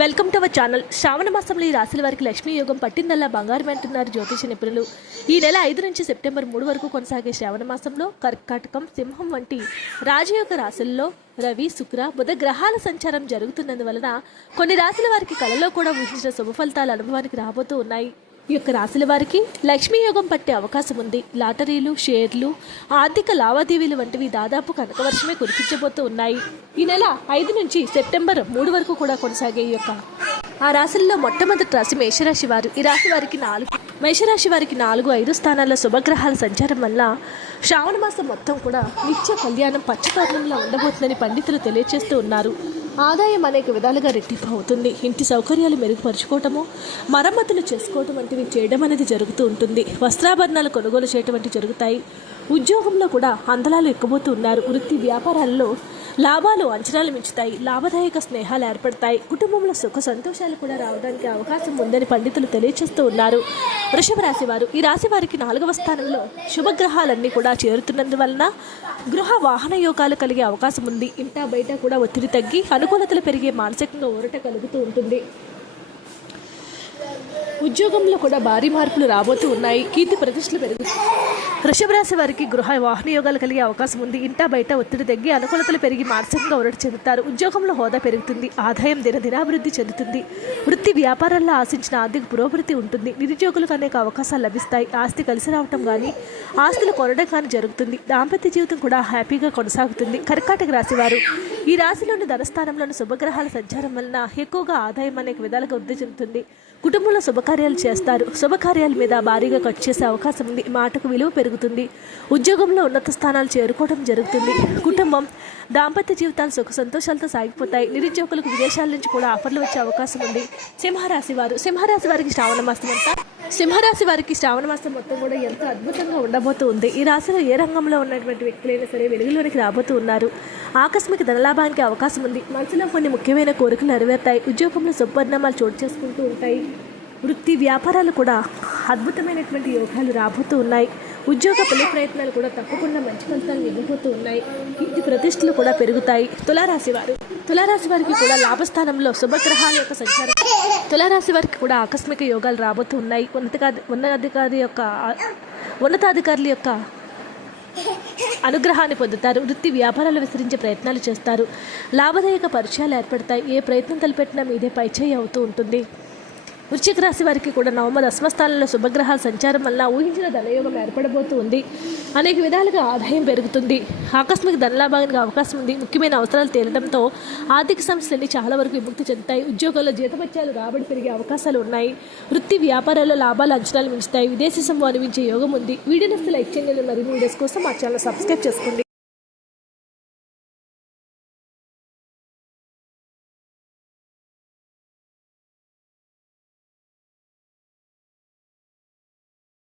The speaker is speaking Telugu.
Welcome to our channel Shravana మాసంలో ఈ రాశుల వారికి లక్ష్మీ యోగం పట్టిందల్లా బంగారం అంటున్నారు జ్యోతిష నిపుణులు. ఈ నెల ఐదు నుంచి సెప్టెంబర్ మూడు వరకు కొనసాగే శ్రావణ మాసంలో కర్కాటకం సింహం వంటి రాజయోగ రాశుల్లో రవి శుక్ర బుధ గ్రహాల సంచారం జరుగుతున్నందువలన కొన్ని రాశుల వారికి కళలో కూడా ఊహించిన శుభ ఫలితాలు అనుభవానికి రాబోతూ ఉన్నాయి. ఈ యొక్క రాశుల వారికి లక్ష్మీ యోగం పట్టే అవకాశం ఉంది. లాటరీలు షేర్లు ఆర్థిక లావాదేవీలు వంటివి దాదాపు కనక వర్షమే కురిపించబోతూ ఉన్నాయి. ఈ నెల ఐదు నుంచి సెప్టెంబర్ మూడు వరకు కూడా కొనసాగే ఈ యొక్క ఆ రాశుల్లో మొట్టమొదటి రాశి మేషరాశి వారు. ఈ రాశి వారికి నాలుగు మేషరాశి వారికి నాలుగు ఐదు స్థానాల్లో శుభగ్రహాల సంచారం వల్ల శ్రావణ మాసం మొత్తం కూడా నిత్య కళ్యాణం పచ్చకారణంలో ఉండబోతుందని పండితులు తెలియజేస్తూ ఉన్నారు. ఆదాయం అనేక విధాలుగా రెట్టింపు అవుతుంది ఇంటి సౌకర్యాలు మెరుగుపరుచుకోవటము మరమ్మతులు చేసుకోవటం వంటివి చేయడం అనేది జరుగుతూ ఉంటుంది. వస్త్రాభరణాలు కొనుగోలు చేయటం వంటివి జరుగుతాయి. ఉద్యోగంలో కూడా అందలాలు ఎక్కబోతూ ఉన్నారు. వృత్తి వ్యాపారాల్లో లాభాలు అంచనాలు మించుతాయి లాభదాయక స్నేహాలు ఏర్పడతాయి. కుటుంబంలో సుఖ సంతోషాలు కూడా రావడానికి అవకాశం ఉందని పండితులు తెలియజేస్తూ ఉన్నారు. వృషభ రాశి వారు ఈ రాశి వారికి నాలుగవ స్థానంలో శుభగ్రహాలన్నీ కూడా చేరుతున్నందువలన గృహ వాహన యోగాలు కలిగే అవకాశం ఉంది. ఇంటా బయట కూడా ఒత్తిడి తగ్గి అనుకూలతలు పెరిగే మానసికంగా ఊరట కలుగుతూ ఉంటుంది. ఉద్యోగంలో కూడా భారీ మార్పులు రాబోతూ ఉన్నాయి. కీర్తి ప్రతిష్టలు పెరుగుతాయి వృషభ రాశి వారికి గృహ వాహన యోగాలు కలిగే అవకాశం ఉంది. ఇంటా బయట ఒత్తిడి తగ్గి అనుకూలతలు పెరిగి మానసికంగా ఉరటి చెందుతారు. ఉద్యోగంలో హోదా పెరుగుతుంది. ఆదాయం దినదినాభివృద్ధి చెందుతుంది. వృత్తి వ్యాపారాల్లో ఆశించిన ఆర్థిక పురోభివృద్ధి ఉంటుంది. నిరుద్యోగులకు అనేక అవకాశాలు లభిస్తాయి. ఆస్తి కలిసి రావటం కానీ ఆస్తులు కొనడం కానీ జరుగుతుంది. దాంపత్య జీవితం కూడా హ్యాపీగా కొనసాగుతుంది. కర్కాటక రాశి వారు ఈ రాశిలోని ధనస్థానంలోని శుభగ్రహాల సంచారం వలన ఎక్కువగా ఆదాయం అనేక విధాలుగా వృద్ధి చెందుతుంది. కుటుంబంలో శుభకార్యాలు చేస్తారు. శుభకార్యాల మీద భారీగా ఖర్చు చేసే అవకాశం ఉంది. మాటకు విలువ పెరుగుతుంది. ఉద్యోగంలో ఉన్నత స్థానాలు చేరుకోవడం జరుగుతుంది. కుటుంబం దాంపత్య జీవితాలు సుఖ సంతోషాలతో సాగిపోతాయి. నిరుద్యోగులకు విదేశాల నుంచి కూడా ఆఫర్లు వచ్చే అవకాశం ఉంది. సింహరాశి వారు. సింహరాశి వారికి శ్రావణ మాసం అంతా సింహరాశి వారికి శ్రావణ మాసం మొత్తం కూడా ఎంతో అద్భుతంగా ఉండబోతూ ఉంది. ఈ రాశిలో ఏ రంగంలో ఉన్నటువంటి వ్యక్తులైనా సరే వెలుగులోనికి రాబోతూ ఉన్నారు. ఆకస్మిక ధనలాభానికి అవకాశం ఉంది. మనసులో కొన్ని ముఖ్యమైన కోరికలు నెరవేరుతాయి. ఉద్యోగంలో సుపరిణామాలు చోటు చేసుకుంటూ ఉంటాయి. వృత్తి వ్యాపారాలు కూడా అద్భుతమైనటువంటి యోగాలు రాబోతూ ఉన్నాయి. ఉద్యోగ పని ప్రయత్నాలు కూడా తప్పకుండా మంచి ఫలితాలు ఇవ్వబోతూ ఉన్నాయి. ఇంటి ప్రతిష్టలు కూడా పెరుగుతాయి. తులారాశి వారు. తులారాశి వారికి కూడా లాభస్థానంలో శుభగ్రహాల యొక్క సంచారం. తులారాశి వారికి కూడా ఆకస్మిక యోగాలు రాబోతూ ఉన్నాయి. ఉన్నతాధి ఉన్నతాధికారి యొక్క ఉన్నతాధికారుల యొక్క అనుగ్రహాన్ని పొందుతారు. వృత్తి వ్యాపారాలు విస్తరించే ప్రయత్నాలు చేస్తారు. లాభదాయక పరిచయాలు ఏర్పడతాయి. ఏ ప్రయత్నం తలపెట్టినా మీదే పైచేయి అవుతూ ఉంటుంది. వృశ్చిక రాశి వారికి కూడా నవంబర్ అస్మస్థానంలో శుభగ్రహాల సంచారం వల్ల ఊహించిన ధనయోగం ఏర్పడబోతూ ఉంది అనేక విధాలుగా ఆదాయం పెరుగుతుంది. ఆకస్మిక ధనలాభానికి అవకాశం ఉంది. ముఖ్యమైన అవసరాలు తేలడంతో ఆర్థిక సమస్యలన్నీ చాలా వరకు విముక్తి చెందుతాయి. ఉద్యోగాల్లో జీతపత్యాలు రాబడి పెరిగే అవకాశాలు ఉన్నాయి. వృత్తి వ్యాపారాల్లో లాభాలు అంచనాలు మించుతాయి. విదేశీ సంభవం యోగం ఉంది. వీడియో నస్తే లైక్ చేయండి. మరిన్ని వీడియోస్ కోసం మా ఛానల్ సబ్స్క్రైబ్ చేసుకోండి.